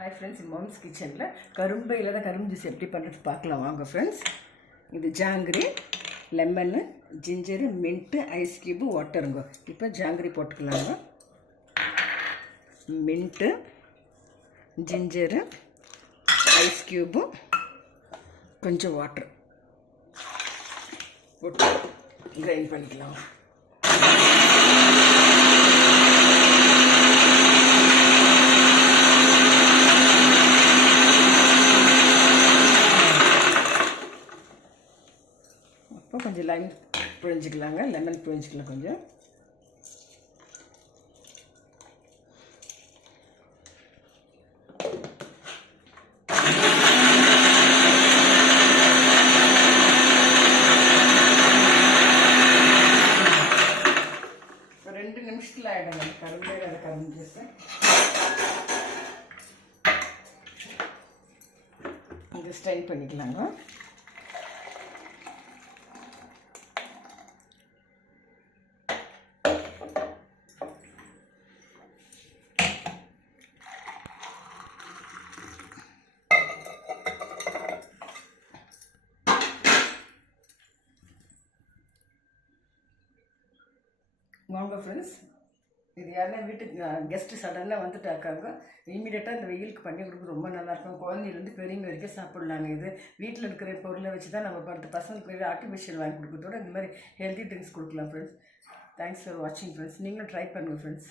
Hi friends, mumps கிச்சனில் கரும்பையில் தான் கரும்பு ஜூஸ் எப்படி பண்ணுறது பார்க்கலாம் வாங்க ஃப்ரெண்ட்ஸ். இது ஜாங்கிரி, lemon, ginger, mint, ice cube, வாட்டருங்க. இப்போ ஜாங்கிரி போட்டுக்கலாங்க. மின்ட்டு, ஜிஞ்சரு, ஐஸ் க்யூபு, கொஞ்சம் வாட்டர் போட்டு கிரைண்ட் பண்ணிக்கலாம். அப்போ கொஞ்சம் லைம் புழிஞ்சிக்கலாங்க, லெமன் புழிஞ்சிக்கலாம் கொஞ்சம். ஒரு 2 நிமிஷத்தில் ஆகிடுங்க கரும்பு கரும்பு ஜூஸ். இங்கே ஸ்ட்ரைன் பண்ணிக்கலாங்க. வாங்க ஃப்ரெண்ட்ஸ், இது யாருன்னா வீட்டுக்கு கெஸ்ட்டு சடனாக வந்துட்டாக்காங்க, இமீடியட்டாக இந்த வெயிலுக்கு பண்ணி கொடுக்க ரொம்ப நல்லாயிருக்கும். குழந்தையிலேருந்து பெரியவங்க வரைக்கும் சாப்பிட்லாங்க. இது வீட்டில் இருக்கிற பொருளை வச்சு தான் நம்ம பண்ணுறது. பசங்களுக்கு ஆர்டிஃபிஷியல் வாங்கி கொடுக்குறதோட இந்த மாதிரி ஹெல்த்தி ட்ரிங்க்ஸ் கொடுக்கலாம் ஃப்ரெண்ட்ஸ். தேங்க்ஸ் ஃபார் வாட்சிங் ஃப்ரெண்ட்ஸ். நீங்களும் ட்ரை பண்ணுங்கள் ஃப்ரெண்ட்ஸ்.